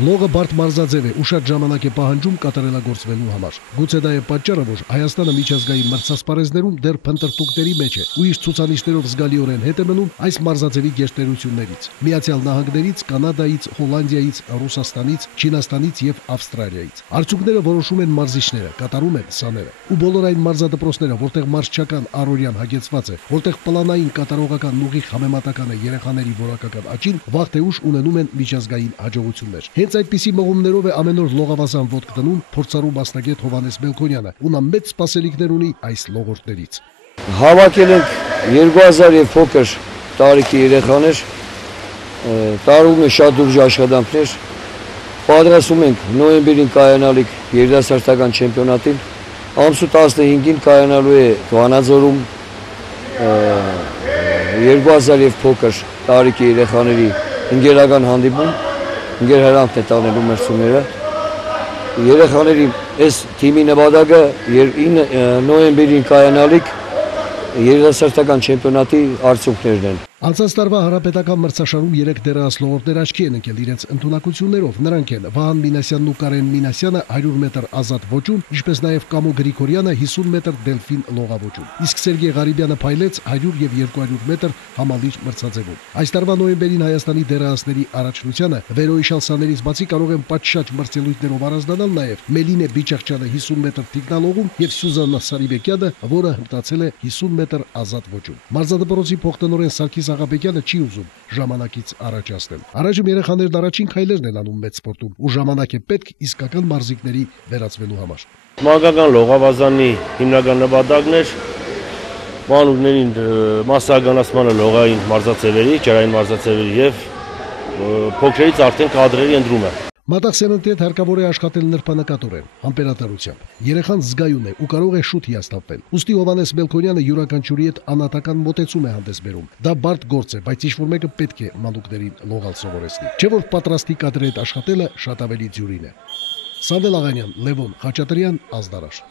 Լողը բարդ մարզաձև է ու շատ ժամանակ է պահանջում կատարելագործվելու համար։ Գուցե դա է պատճառը, որ Հայաստանը միջազգային մրցասպարեզներում դեռ փնտրտուքների մեջ է ու իր ցուցանիշներով զգալիորեն հետ է մնում այս մարզաձևի գերտերություններից՝ Միացյալ Նահանգներից, Կանադայից, Հոլանդիայից, Ռուսաստանից, Չինաստանից եւ Ավստրալիայից։ Արդյունքները որոշում են մարզիչները, կատարում են սաները։ Ու բոլոր այն մարզադպրոցները, որտեղ մարզչական առօրյան հագեցված է, որտեղ պլանային կատարողական ուղիղ համեմատական է երեխաների որակական աճին, վաղ թե ուշ ունենում են միջազգային հաջողություններ։ Հենց այդպիսի մղումներով է ամեն օր լողավազան ոտք դնում փորձառու մասնագետ Հովհաննես Մելքոնյանը, ու նա մեծ սպասելիքներ ունի այս լողորդներից։ Հավաքել ենք 2000 եւ փոքր տարիքի երեխաներ, տարում է շատ լուրջ աշխատանքներ, պատրաստում ենք նոյեմբերին կայանալիք երիտասարդական չեմպիոնատին, ամսու 15-ին կայանալու է Վանաձորում 2000 եւ փոքր տարիքի երեխաների ընկերական հանդիպում, ընկերհրանքն է տանելու մրցումները։ Երեխաների այս թիմի նպատակը նոյեմբերին կայանալիք երիտասարդական չեմպիոնատի արդյունքներն են։ Անցած տարվա հանրապետական մրցաշարում 3 դեռահաս լողորդներ աչքի են ընկել իրենց ընտունակություններով։ Նրանք են Վահան Մինասյանն ու Կարեն Մինասյանը 100 մետր ազատ ոճում, ինչպես նաև Կամո Գրիգորյանը 50 մետր դելֆին լողավոճում։ Իսկ Սերգեյ Ղարիբյանը փայլեց 100 եւ 200 մետր համալիր մրցաձևում։ Այս տարվա նոյեմբերին Հայաստանի դեռահասների առաջնությանը վերոհիշալ սաներից բացի կարող են պատշաճ մրցելույթներով առանձնանալ նաև Մելինե Բիճախչյանը 50 մետր թիկնալողում եւ Սյուզաննա Սարիբեկյանը, որը հմտացել է 50 մետր ազատ ոճում։ Մարզադպրոցի փոխտնօրեն Սարգիս Աղաբեկյանը չի ուզում ժամանակից առաջացնել։ Առայժմ երեխաներն առաջին քայլերն են անում մեծ սպորտում ու ժամանակ է պետք իսկական մարզիկների վերածվելու համար։ Մանկական լողավազանի հիմնական նպատակն էր մանուկներին մասսայականացմանը լողային մարզաձևերի, ջրային մարզաձևերի եւ փոքրերից արդեն կադրերի ընտրումը։ Մատաղ սերնդի հետ հարկավոր է աշխատել նրբանկատորեն, համբերատարությամբ։ Երեխան զգայուն է ու կարող է շուտ հիասթափվել։ Ուստի Հովհաննես Մելքոնյանը յուրաքանչյուրի հետ անհատական մոտեցում է հանդես բերում։ Դա բարդ գործ է, բայց ինչ-որ մեկը պետք է մանուկներին լողալ սովորեցնի։ Չէ՞ որ պատրաստի կադրի հետ աշխատելը շատ ավելի դյուրին է։ Սամվել Աղանյան, Լևոն Խաչատրյան, Ազդարաշ։